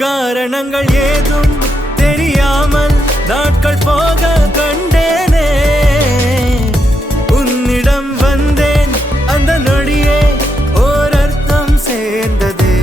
காரணங்கள் ஏதும் தெரியாமல் நாட்கள் போக கண்டேனே. உன்னிடம் வந்தேன் அந்த நொடியே ஓர் அர்த்தம் சேர்ந்ததே.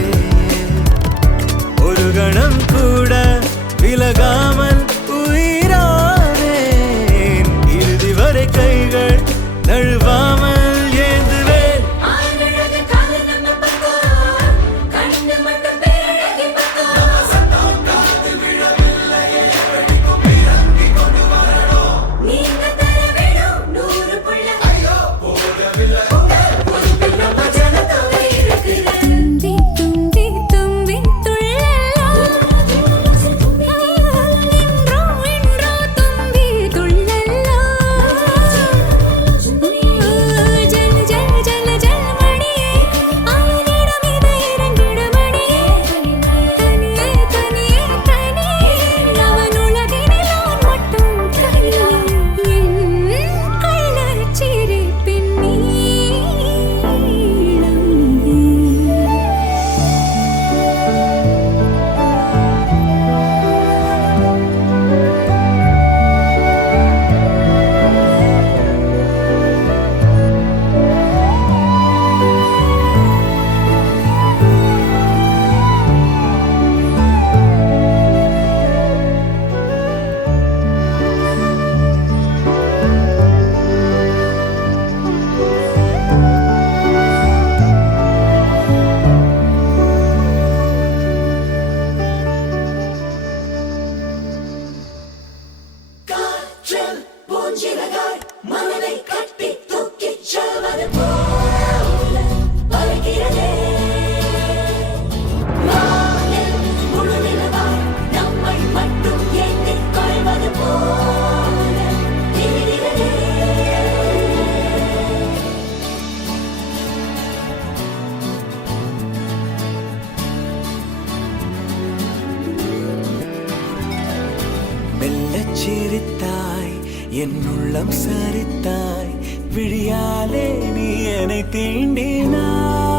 சிரித்தாய் என் உள்ளம் சரித்தாய் விழியாலே நீ என்னை தீண்டினாய்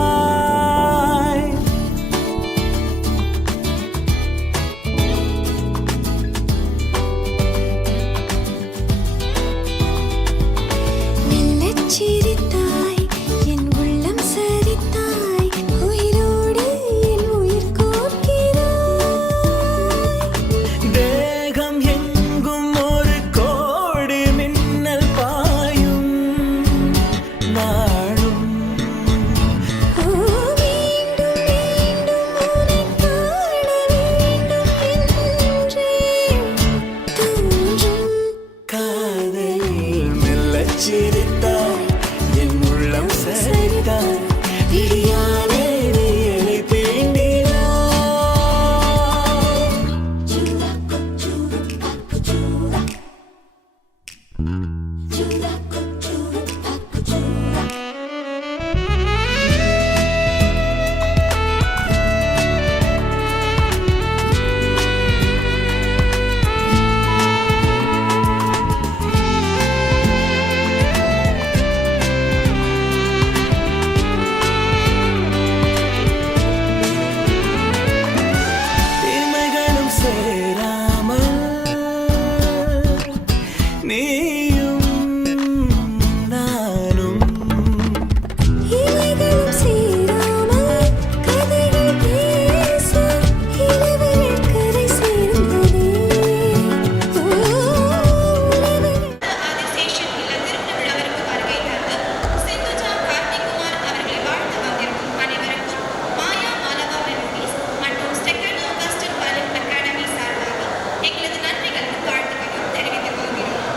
மெல்லச் சிரித்தாய் என் உள்ளம் சரித்தாய் உயிரோடு என் உயிர் கோர்க்கிறாய் தேகம் எங்கும் ஒரு கோடி மின்னல் பாயும் நாளும் மீண்டும் மீண்டும் உன்னை காண வேண்டும் என்றே தோன்றும் காதல் மெல்லச் சிரித்தாய் என் உள்ளம் சரித்தாய் விழியாலே நீ என்னை தீண்டினாய் தீமைகளும் சேராமல் நீயும் நானும் இலைகளும் சேராமல் கதைகள் பேச இரவுகள் கரை சேர்ந்ததே ஆதிசேஷன் இல்ல திருமண விழாவிற்கு வருகை தந்து சிந்துஜா கார்த்திக்குமார் அவர்களை வாழ்த்து வந்திருக்கும் அனைவருக்கும் மாயா மாலவா மெமோரிஸ் மற்றும் ஸ்டெக்கனோ வெஸ்டர்ன் பேலட் அகாடமி சார்பாக எங்களது நன்றிகளும் வாழ்த்துக்களும் தெரிவித்துக் கொள்கிறோம்.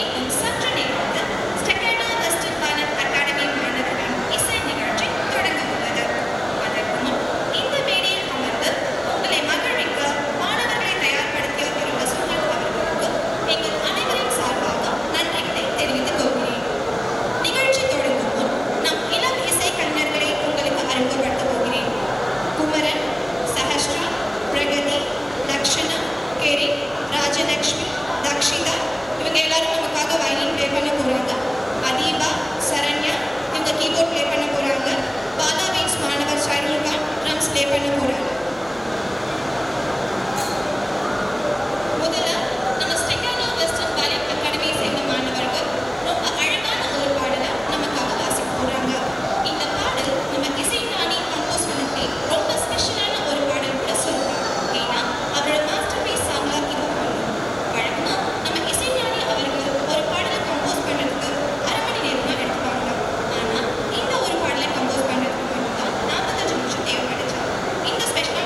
இன்னும் சற்று நேரத்தில் ஸ்டெக்கனோ வெஸ்டர்ன் பேலட் அகாடமி மாணவர்களின் இசை நிகழ்ச்சி தொடங்க உள்ளது. அதற்கு முன் இந்த மேடையில் அமர்ந்து உங்களை மகிழ்விக்க மாணவர்களை தயார்படுத்திய திரு வசந்தன் அவர்களுக்கு எங்கள் அனைவரின் சார்பாக நன்றிகளை தெரிவித்துக் கொள்கிறேன். நிகழ்ச்சி தொடங்கும் முன் நம் இளம் இசை கலைஞர்களை உங்களுக்கு அறிமுகப்படுத்தப் போகிறேன். குமரன், சஹஸ்ரா, பிரகதி, லக்ஷனா, கெரி, ராஜலக்ஷ்மி, தக்ஷிதா இவங்க எல்லாரும் நமக்காக வயலின் ப்ளே பண்ண போறாங்க. அதீபா, சரண்யா இவங்க கீபோர்ட் ப்ளே பண்ண போறாங்க. பாலாவின்ஸ் மாணவர் ஷைருல் கான் ட்ரம்ஸ் ப்ளே பண்ண போறாங்க. முதல்ல நம்ம ஸ்டெக்கானோ வெஸ்டர்ன் பேலட் அகாடமி சேர்ந்த மாணவர்கள் ரொம்ப அழகான ஒரு பாடலை நமக்காக வாசிக்க போறாங்க. இந்த பாடல் நம்ம இசைஞானி கம்போஸ் பண்ணி ரொம்ப ஸ்பெஷலான ஒரு பாடல் கூட சொல்லலாம். ஏன்னா அவரோட மாஸ்டர் பீஸ் சாங்லா இது ஒன்று. வழக்கமா நம்ம இசைஞானி அவர்கள் ஒரு பாடலை கம்போஸ் பண்ணுறதுக்கு அரை மணி நேரம் தான் எடுத்துப்பாங்க. ஆனா இந்த ஒரு பாடலை கம்போஸ் பண்ணுறதுக்கு மட்டும் தான் 45 நிமிஷம் தேவைப்படுச்சு. இந்த ஸ்பெஷலான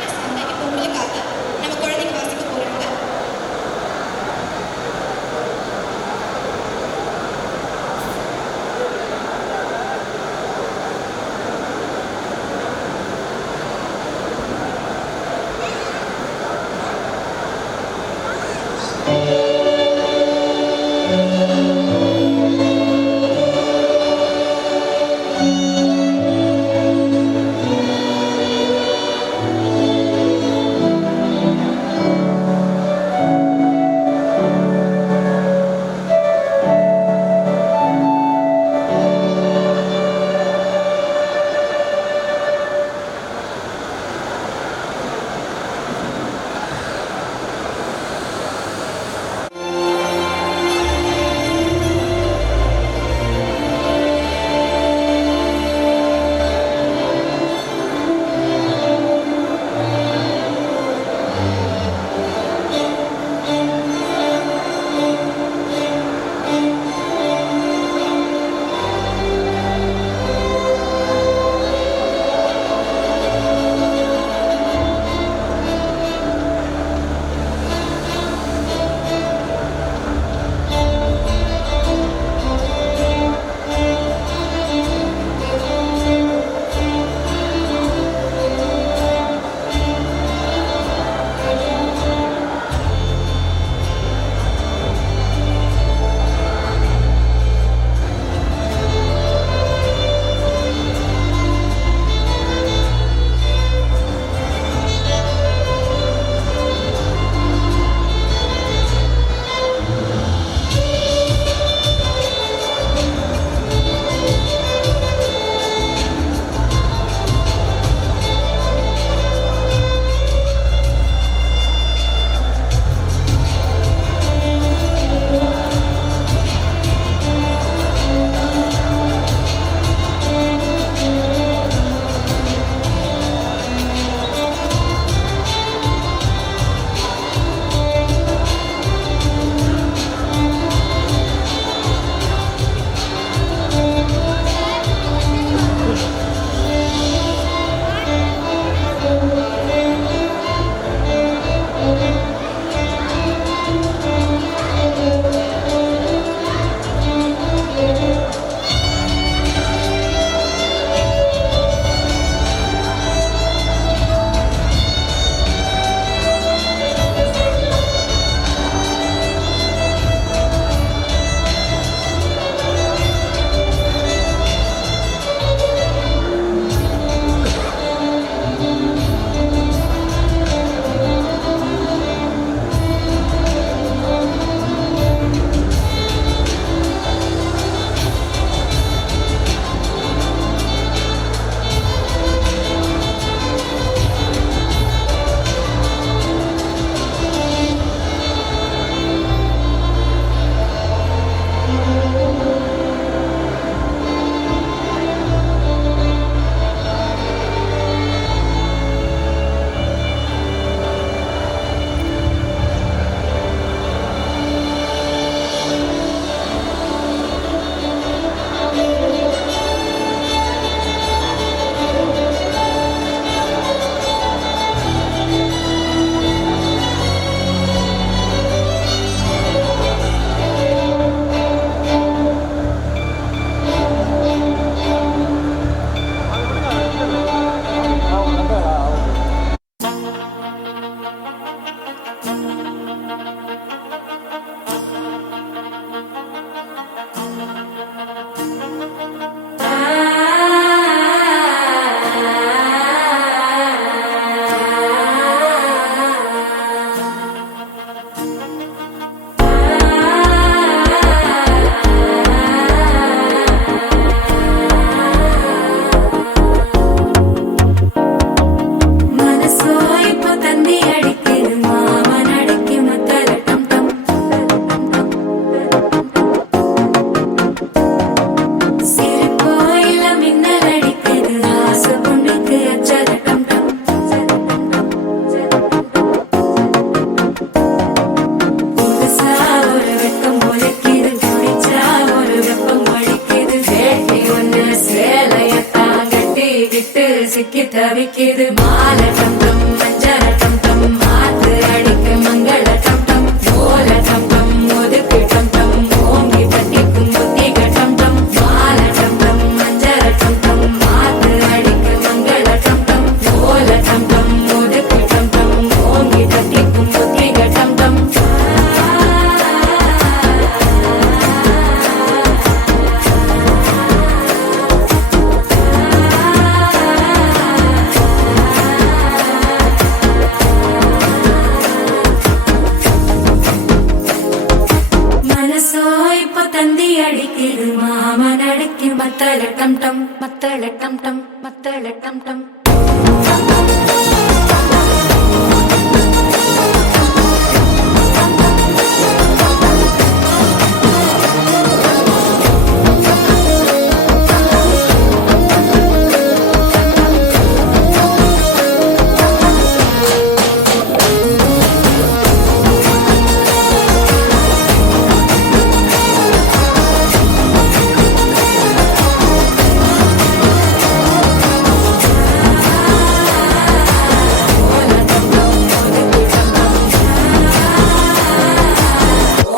நடக்குது மாமா நடக்கு மத்தள டம் டம் மத்தள டம் டம் மத்தள டம் டம்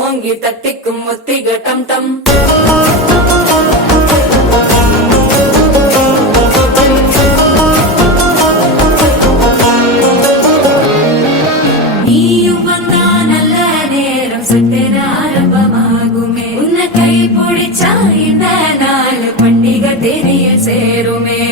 ஓங்கி தட்டிக்கும் ஒத்திக டம் டம் நீயும் வந்தா நல்ல நேரம் சட்டென ஆரம்பமாகுமே உன்னை கை பிடிச்சா இந்த நாள் பண்டிகை தெரிய சேருமே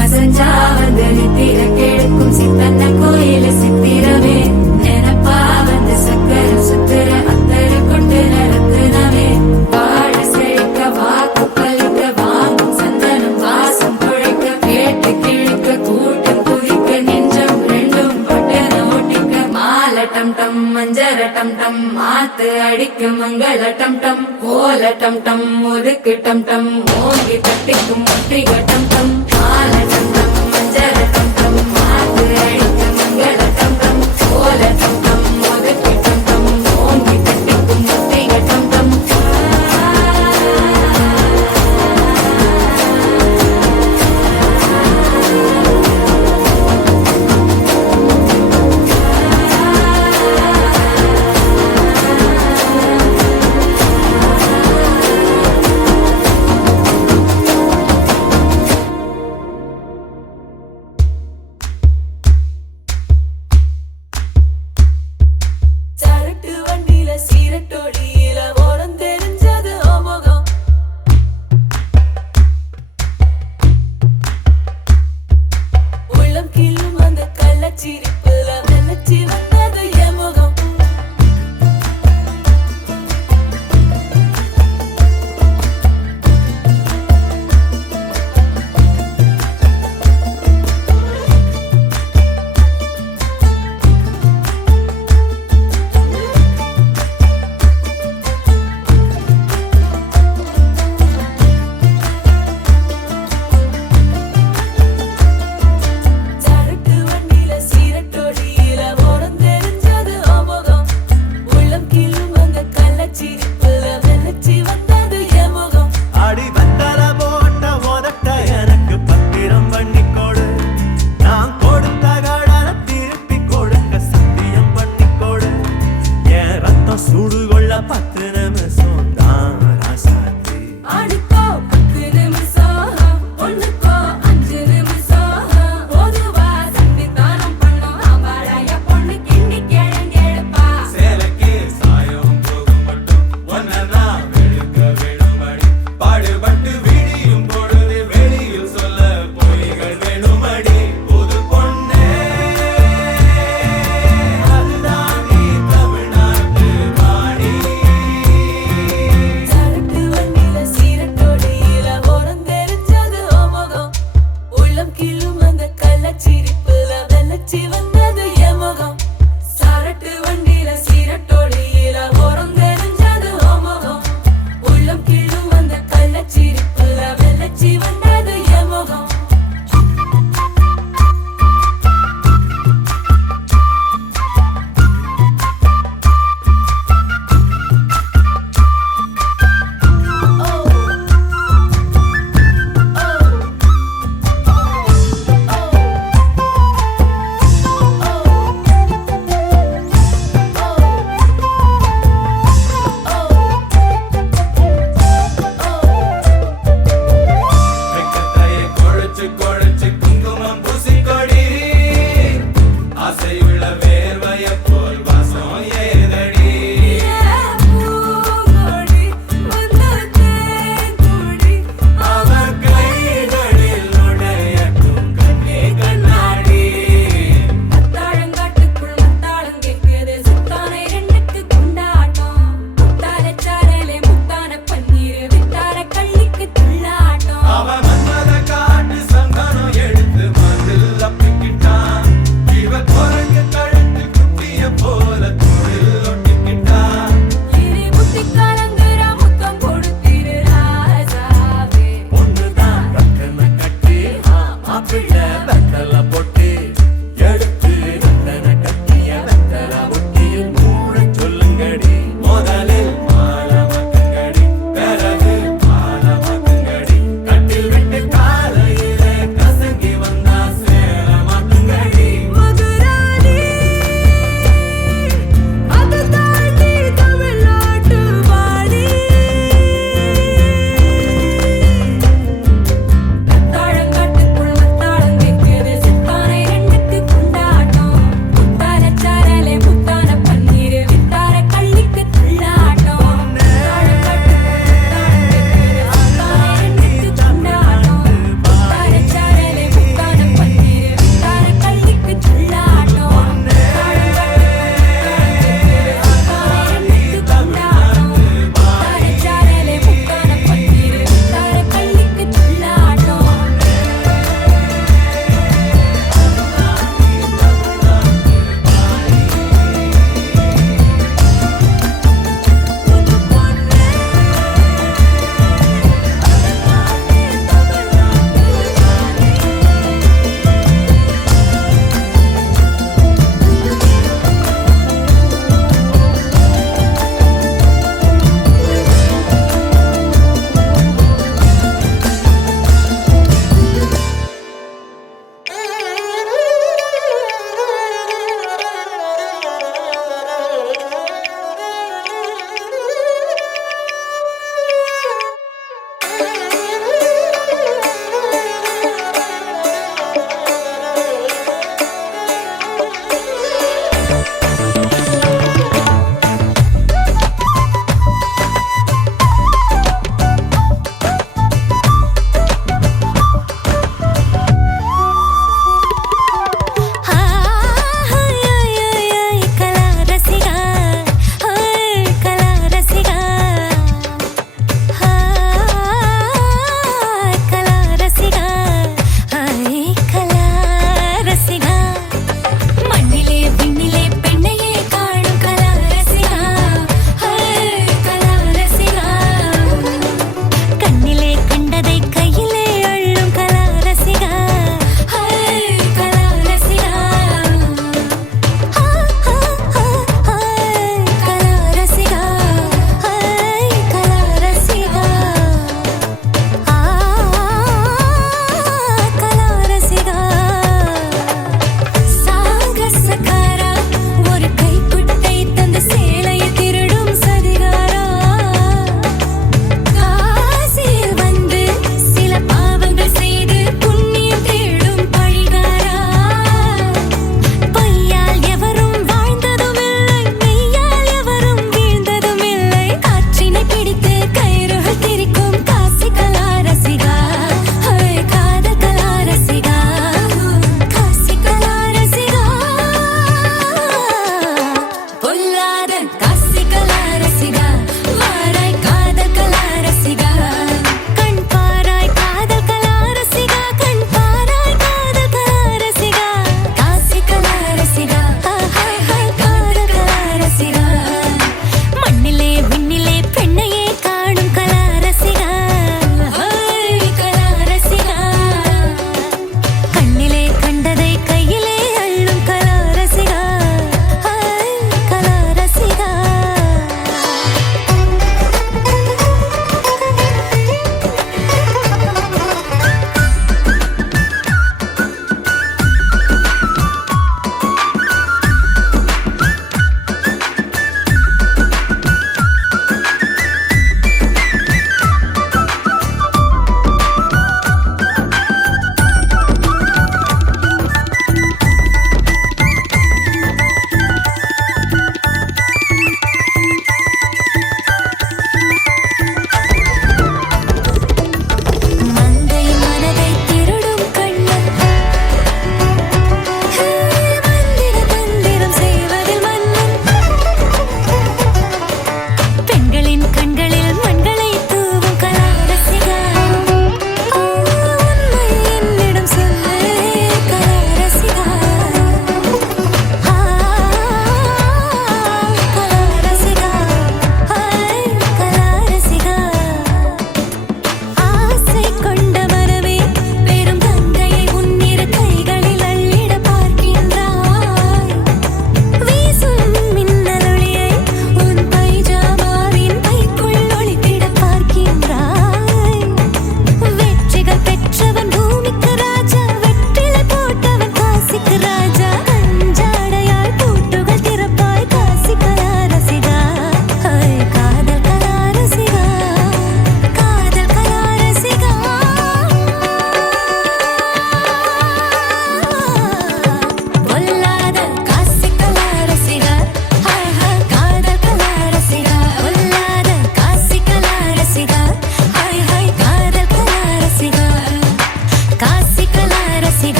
அசஞ்சா வந்து நித்திர கெடுக்கும் சித்தன்ன கோயில சித்திரமே நினப்பா வந்து சக்கர சுத்திர அத்தர கொண்டு நடத்துனவே வாழ செழிக்க வாக்கு பலிக்க வாங்கும் சந்தனம் வாசம் குழைக்க கேட்டு கிழிக்க கூட்டம் குதிக்க நெஞ்சம் ரெண்டும் பட்டன ஓட்டிக்க மால டம் டம் மஞ்சர டம் டம் மாத்து அடிக்க மங்கள டம் டம் கோல டம் டம் ஒதுக்கு டம் டம் ஓங்கி தட்டிக்கும் ஒத்திக டம் டம் மால டம் டம் மஞ்சர டம் டம் மாத்து அடிக்க மங்கள டம் டம் கோல டம் டம் ஒதுக்கு டம் டம் ஓங்கி தட்டிக்கும் ஒத்திக டம் டம்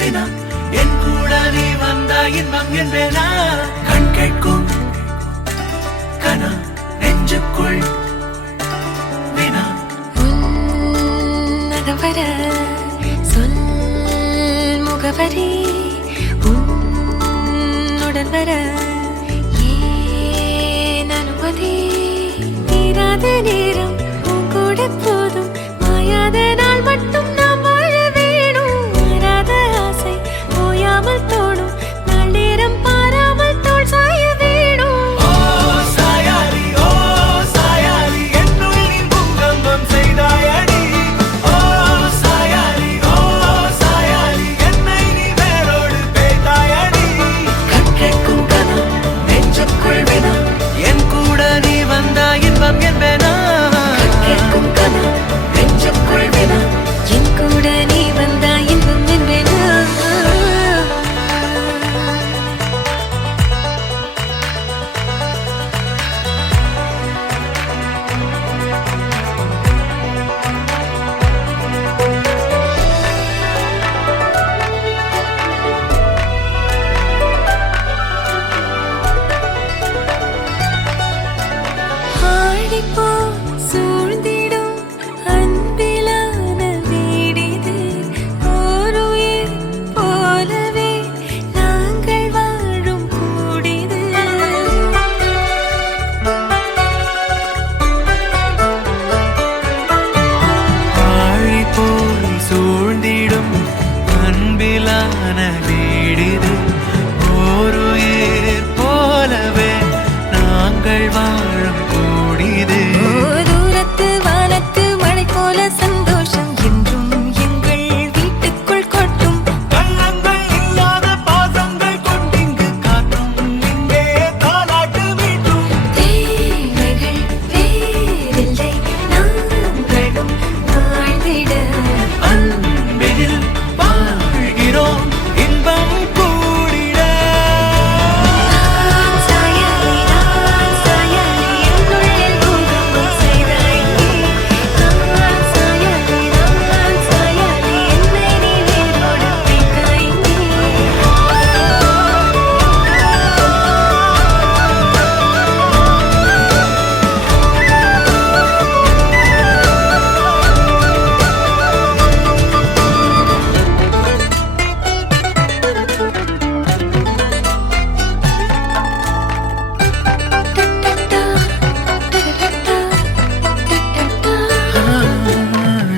வினா என் கூட நீ வந்தா இன்பம் என்பேனா கண் கேட்கும் கனா நெஞ்சுக்குள் வினா உன்னகவர சொல் முகவரி உன்னுடன் வர ஏன் அனுமதி தீராத நேரம் உன் கூட போதும் மாயாத நாள் மட்டும் நாம் வாழ வேணும் மாறாத ஆசை ஓயாமல் தோணும் நாள் நேரம் பாராமல் தோள் சாய வேணும் ஓ சாயாரி என்னுள் நீ பூகம்பம் செய்தாயடி ஓ சாயாரி என்னை நீ வேரோடு பேய்த்தாயடி கண் கேட்கும் கனா நெஞ்சுக்குள் வினா என் கூட நீ வந்தா இன்பம் என்பேனா கண் கேட்கும் கனா நெஞ்சுக்குள் வினா என் கூட நீ வந்தா இன்பம் என்பேனா ஆடிப்போ சூழ்ந்திடும் அன்பிலான வீடிது ஓருயிர் போலவே நாங்கள் வாழும் கூடிது ஆழி போல் சூழ்ந்திடும் அன்பிலான வீடிது ஓருயிர் போலவே நாங்கள் வாழும் கூடிது தூரத்து வானத்து மழை போல சந்தோஷம் என்றும் எங்கள் வீட்டுக்குள் கொட்டும் கள்ளங்கள் இல்லாத பாசங்கள் கொண்டிங்கு காற்றும் இங்கே தாலாட்டு மீட்டும் தேவைகள் வேறில்லை நாங்களும் வாழ்ந்திட அன்பினில் வாழ்கிறோம் இன்பம் கூடிட சாயலி என்னுள்ளே பூகம்பம் செய்தாய் சாயலி என்னை நீ வேரோடு பிடித்தாய்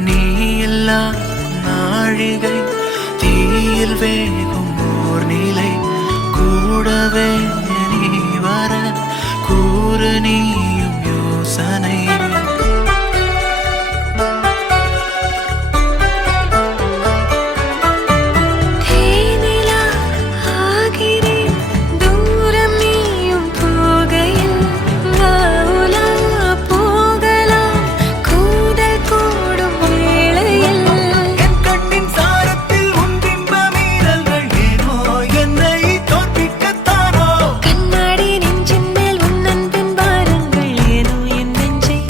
நீ இல்லா நாழிகை தீயில் வேகும் ஓர் நிலை கூடவே நீ வர கூறு நீயும் யோசனை தேனிலா ஆகிறேன் தூரம் நீயும் போகையில் வாவுலா போகலாம் கூடல் கூடும் வேளையில் என் கண்ணின் சாரத்தில் உன் பிம்ப மீறல்கள் ஏனோ என்னை தோற்பிக்கத்தானோ கண்ணாடி நெஞ்சின் மேல் உன் அன்பின் பாரங்கள் ஏனோ என் நெஞ்சை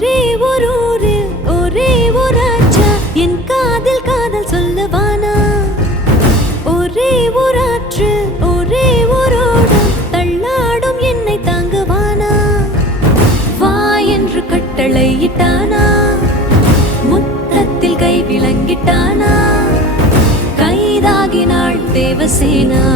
ஒரே ஒரு ஊரில் ஒரே ஒரு ராஜா என் காதில் காதல் சொல்லவானா ஒரே ஒரு ஆற்று ஒரே ஒரு ஓடம் தள்ளாடும் என்னை தாங்குவானா வா என்று கட்டளையிட்டானா முத்தத்தில் கை விளங்கிட்டானா கைதாகினாள் தேவசேனா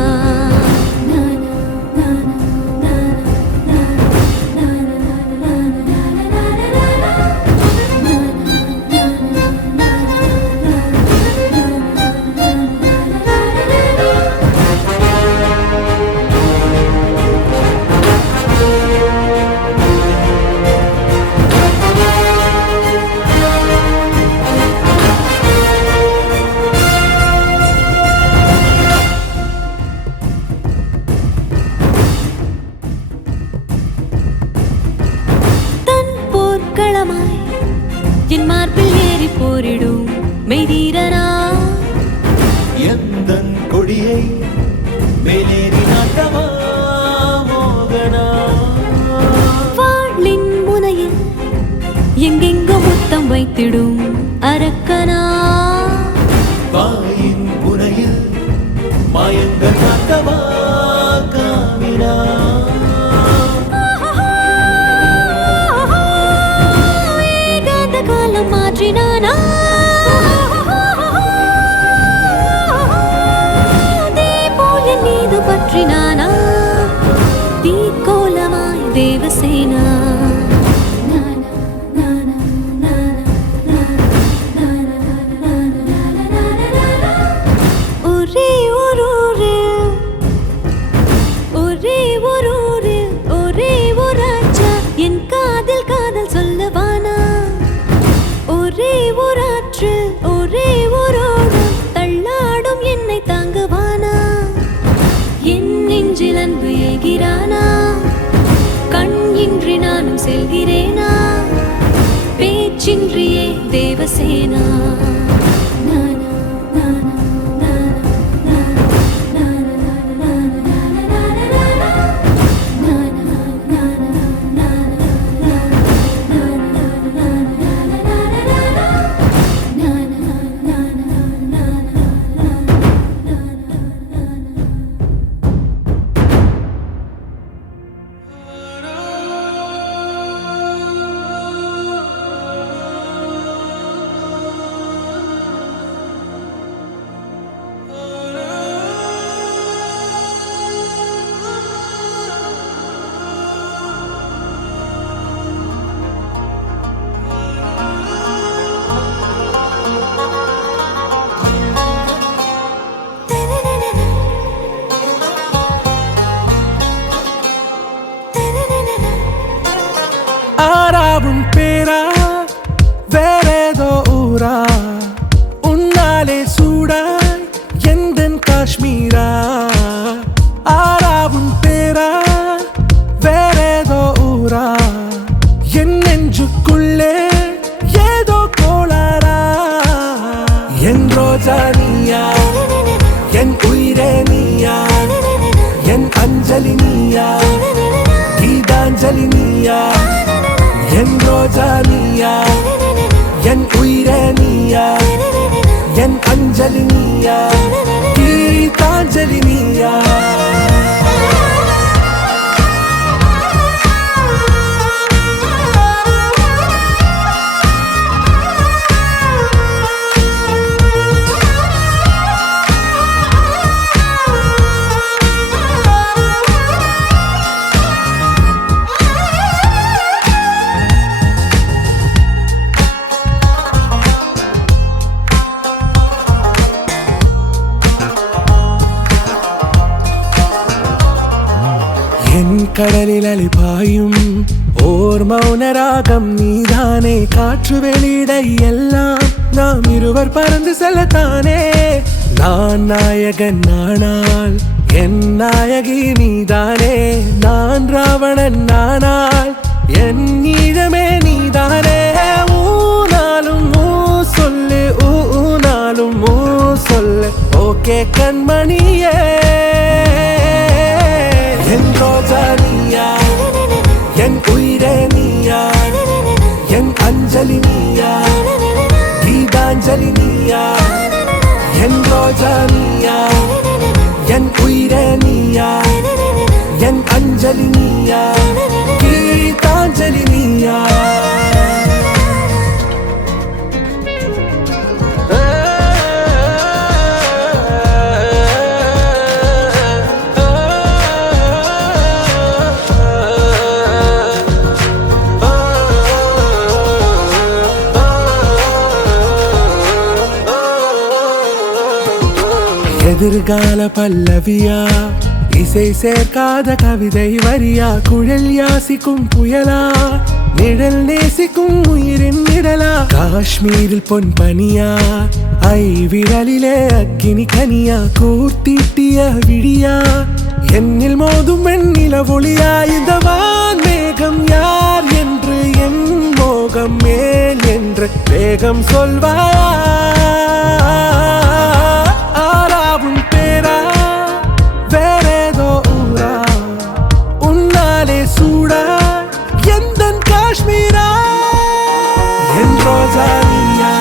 என் மார்பில் ஏறி போரிடும் மெய்தீரனா எந்தன் கொடியை மேலேறி நாட்டவா மோகனா வாளின் முனையில் எங்கெங்கோ முத்தம் வைத்திடும் அரக்கனா வாயின் புனையில் மாயங்கள் நாட்டவா காமினா மாற்றினானா போல் என் மீது பற்றினானா தீக்கோலமாய் தேவசேனா ஒரே ஒரு ஊரில் ஒரே ஒரு ஊரில் ஒரே ஒரு ராஜா என் காதில் காதல் சொல்லவானா ஒரே ஒரு ஆற்று ஒரே ஒரு ஓடம் தள்ளாடும் என்னை தாங்குவானா என் நெஞ்சில் அன்பு ஏகிறானா கண் இன்றி நானும் செல்கிறேனா பேச்சின்றியே தேவசேனா ஆராவும் பேரா வேறேதோ ஊரா உன்னாலே சூடாய் எந்தன் காஷ்மீரா ஆராவும் பேரா வேறேதோ ஊரா என் நெஞ்சுக்குள்ளே ஏதோ கோளாரா என் ரோஜா நீயா என் உயிரே நீயா என் அஞ்சலி நீயா கீதாஞ்சலி நீயா என் ரோஜா நீயா என் உயிரே நீயா என் அஞ்சலி நீயா கீதாஞ்சலி நீயா கடலில் அலைபாயும் ஓர் மௌனராகம் நீதானே காற்று வெளியிட எல்லாம் நாம் இருவர் பறந்து செல்லத்தானே நான் நாயகன் நானால் என் நாயகி நீதானே நான் ராவணன் நானால் என் ஈழமே நீதானே ஊனாலும் ஊ சொல்லு ஊனாலும் ஊ சொல்லு ஓகே கண்மணியே என் ரோஜா நீயா என் உயிரே நீயா என் எதிர்கால பல்லவியா, இசை சேர்க்காத கவிதை வரியா, குழல் யாசிக்கும் புயலா, நிழல் நேசிக்கும் உயிரின் நிழலா, காஷ்மீரில் பொன் பனியா, ஐ விரலிலே அக்கினி கனியா, கூர்த்தீட்டிய விழியா, என்னில் மோதும் வெண்ணில ஒளியா, இந்த வான் மேகம் யார் என்று என் மோகம் மேல் என்று வேகம் சொல்வாயா, ஆராவும் பேரா வேறேதோ ஊரா, உன்னாலே சூடா எந்தன் காஷ்மீரா, என் ரோஜா நீயா,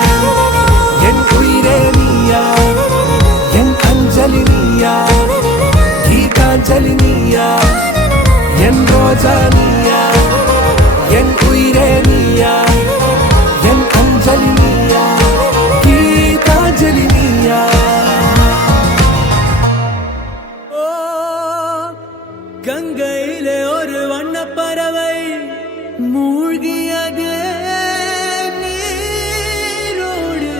என் உயிரே நீயா, என் அஞ்சலி நீயா, கீதாஞ்சலி நீயா, என் ரோஜா நீயா, என் உயிரே நீயா, என் அஞ்சலி நீயா, கீதாஞ்சலி நீயா. ஓ கங்கையிலே ஒரு வண்ணப்பறவை மூழ்கியது நீரோடு,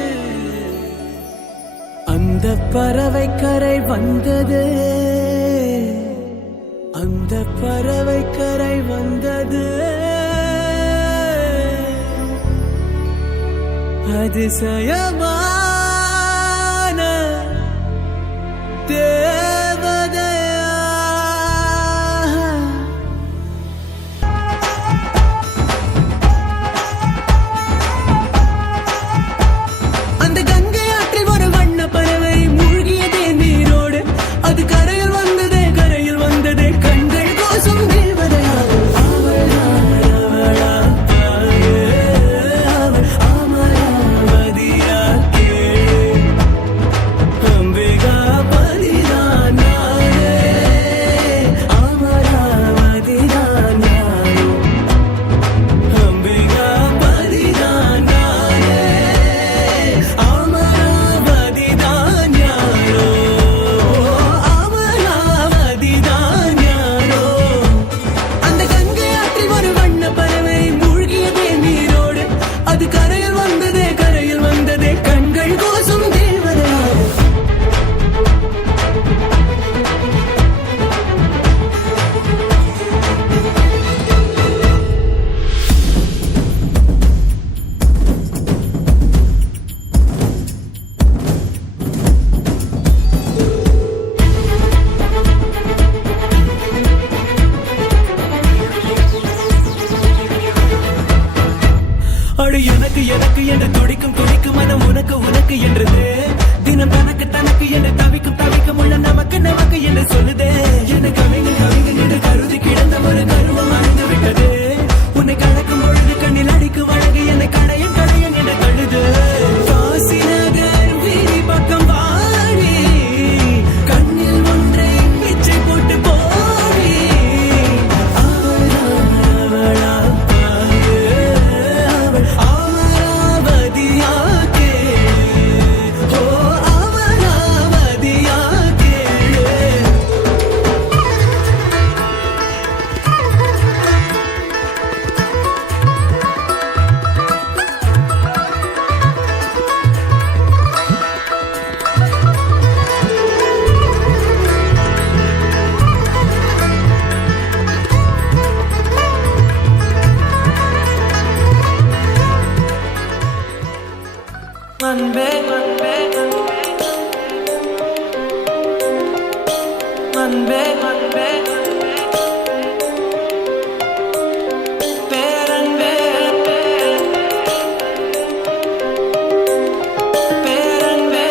அந்த பறவை கரை வந்தது, அந்த பறவை கரை வந்தது, அதிசயமான தேவதையா. அந்த கங்கை ஆற்றில் ஒரு வண்ண பறவை மூழ்கியதே நீரோடு, அது கரையில் வந்ததே, கரையில் வந்ததே, கண்கள் கோசும் தேவதையா. எனக்கு எனக்கு என்று துடிக்கும் துடிக்கும் மனம் உனக்கு உனக்கு என்றது, தினம் தனக்கு தனக்கு என்று தவிக்கும் தவிக்கும் உள்ள நமக்கு நமக்கு என்று சொல்லுதே, எனக்கு கவிங்க கவிங்க என்று கருதி கிடந்த ஒரு கருவம் அழிந்து விட்டது, உன்னை கலக்கும் பொழுது கண்ணில் அடிக்கு வழங்கு என்னை கடையன் கடையன் என்று தழுது, காசி நகர் வீதி பக்கம் வாடி, கண்ணில் ஒன்றை பிச்சை போட்டு போடி, அவளா அன்பே அன்பே அன்பே அன்பே பேரன்பே பேரன்பே.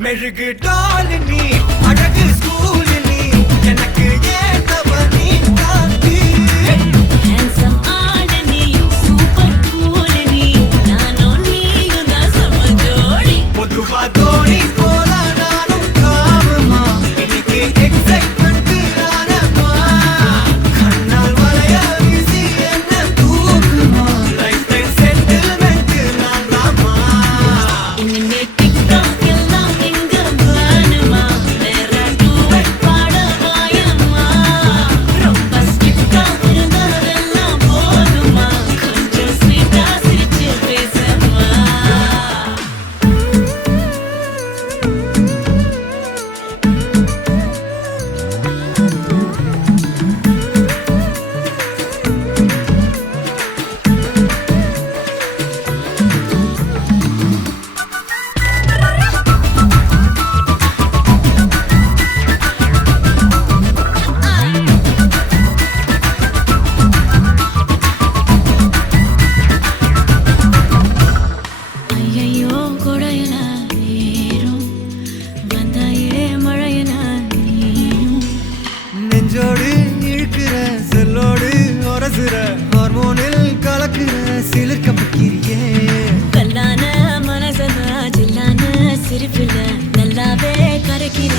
மெழுகு டாலினி அழகு ஸ்கூலினி எனக்கு ஏத்தவ நீ காந்தி handsome ஆடனி சூப்பர் கூலனி நானோ நீயும் தான் சமஜோடி பொதுவா தோணி போல நானும் காமமா இன்னைக்கு எக்ஸைட்மெண்ட் ஆனமா கண்ணால் வளைய வீசி என்ன தூக்குமா லைஃப் டைம் செட்டில்மெண்ட் நான் தாமா இனிமே டிக்டாக் எல்லாம் எங்க வேணுமா வேற டூவெட் பாடவாயம்மா ரொம்ப ஸ்ட்ரிக்டா இருந்ததெல்லாம் போதுமா கொஞ்சம் ஸ்வீட்டா சிரிச்சு பேசம்மா ஐயையோ கொடையன ஏறும் வந்தாயே மழையன நீயும் நெஞ்சோடு இழுக்கிற செல்லோடு உரசுற ஹார்மோனில் கலக்குற சிலிர்க்க பக்கிரியே கல்லான மனசன ஜில்லான சிரிப்புல நல்லாவே கரைக்கிற